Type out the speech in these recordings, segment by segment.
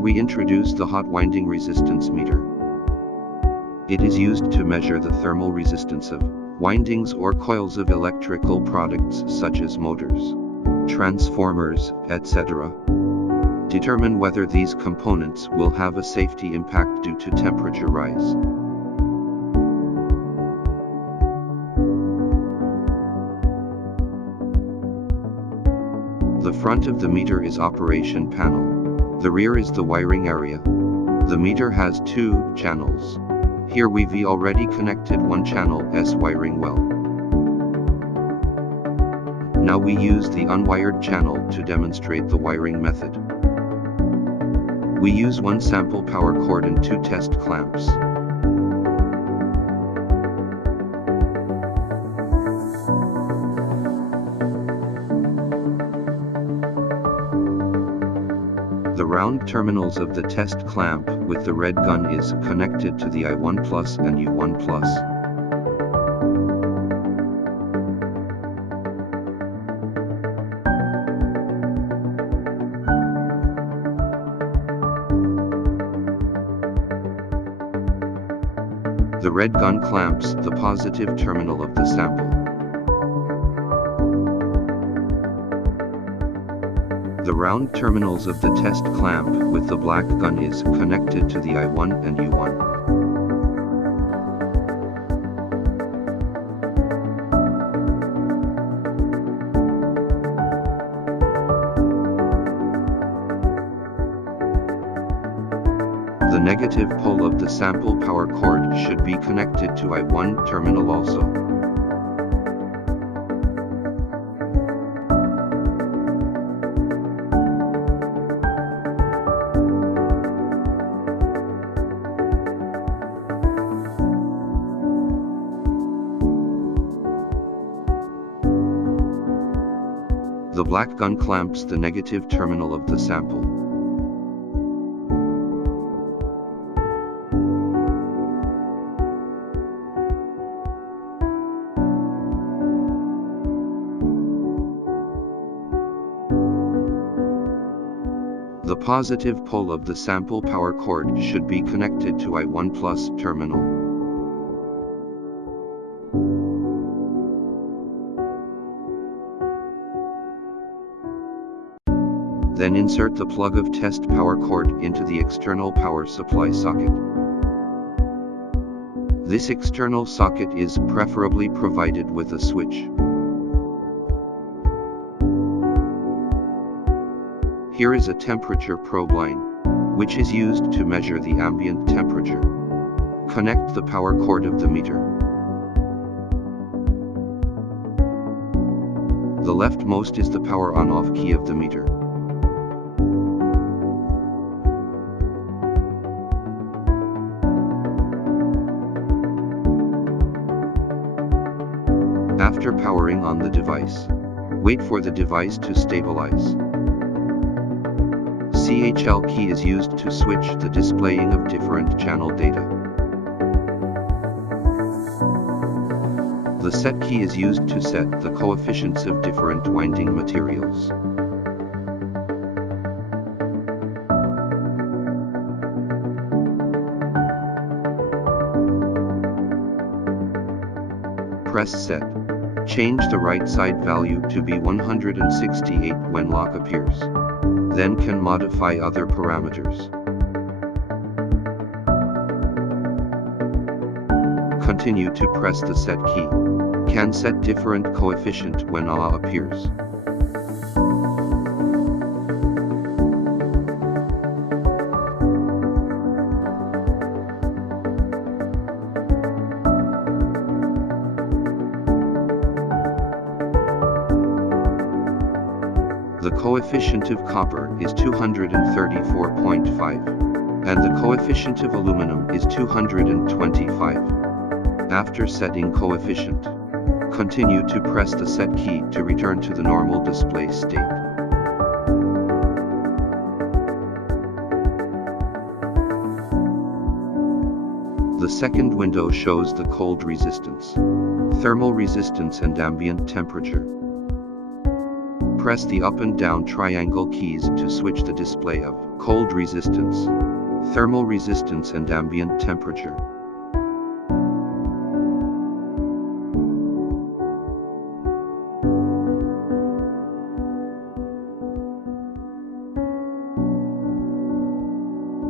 we introduce the hot winding resistance meter. It is used to measure the thermal resistance of windings or coils of electrical products such as motors, transformers, etc. Determine whether these components will have a safety impact due to temperature rise. The front of the meter is operation panel. The rear is the wiring area. The meter has 2 channels. Here we've already connected one channel S wiring well. Now we use the unwired channel to demonstrate the wiring method. We use one sample power cord and 2 test clamps. The round terminals of the test clamp with the red gun is connected to the I1 plus and U1 plus. The red gun clamps the positive terminal of the sample. The round terminals of the test clamp with the black gun is connected to the I1 and U1. The negative pole of the sample power cord should be connected to I1 terminal also. The black gun clamps the negative terminal of the sample. The positive pole of the sample power cord should be connected to I1 plus terminal. Then insert the plug of test power cord into the external power supply socket. This external socket is preferably provided with a switch. Here is a temperature probe line, which is used to measure the ambient temperature. Connect the power cord of the meter. The leftmost is the power on-off key of the meter. After powering on the device, wait for the device to stabilize. CHL key is used to switch the displaying of different channel data. The set key is used to set the coefficients of different winding materials. Press set. Change the right side value to be 168 when lock appears. Then can modify other parameters. Continue to press the set key. Can set different coefficient when AH appears. The coefficient of copper is 234.5, and the coefficient of aluminum is 225. After setting coefficient, continue to press the set key to return to the normal display state. The second window shows the cold resistance, thermal resistance and ambient temperature. Press the up and down triangle keys to switch the display of cold resistance, thermal resistance and ambient temperature.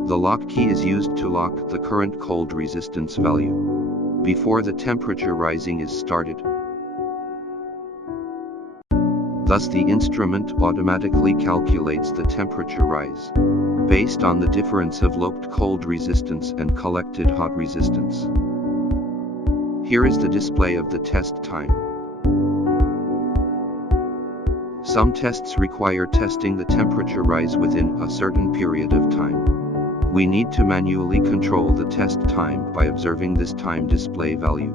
The lock key is used to lock the current cold resistance value before the temperature rising is started. Thus the instrument automatically calculates the temperature rise based on the difference of locked cold resistance and collected hot resistance. Here is the display of the test time. Some tests require testing the temperature rise within a certain period of time. We need to manually control the test time by observing this time display value.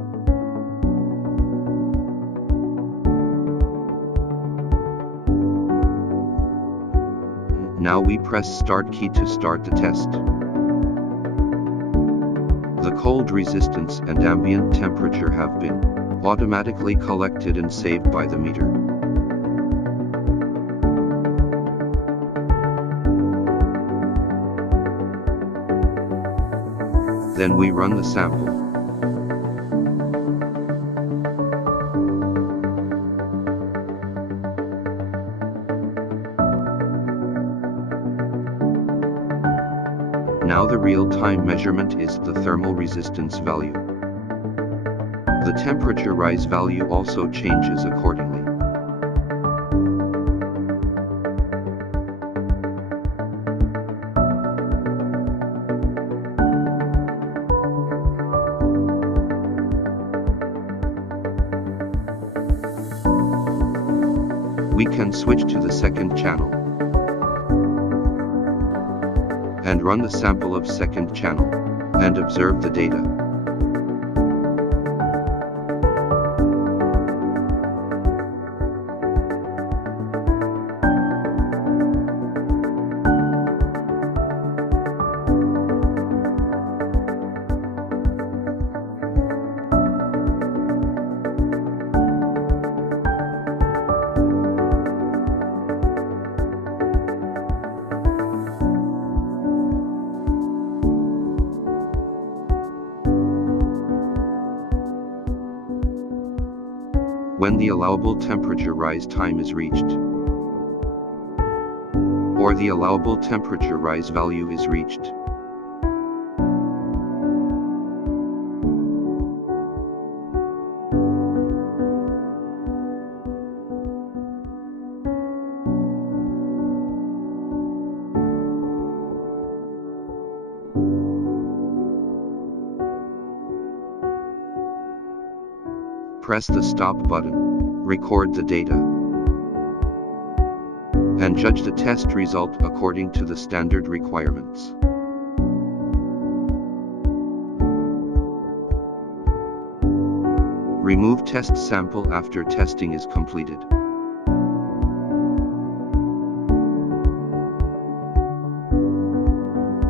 Now we press Start key to start the test. The cold resistance and ambient temperature have been automatically collected and saved by the meter. Then we run the sample. Now the real-time measurement is the thermal resistance value. The temperature rise value also changes accordingly. We can switch to the second channel and run the sample of second channel and observe the data. When the allowable temperature rise time is reached, or the allowable temperature rise value is reached, press the stop button, record the data, and judge the test result according to the standard requirements. Remove test sample after testing is completed.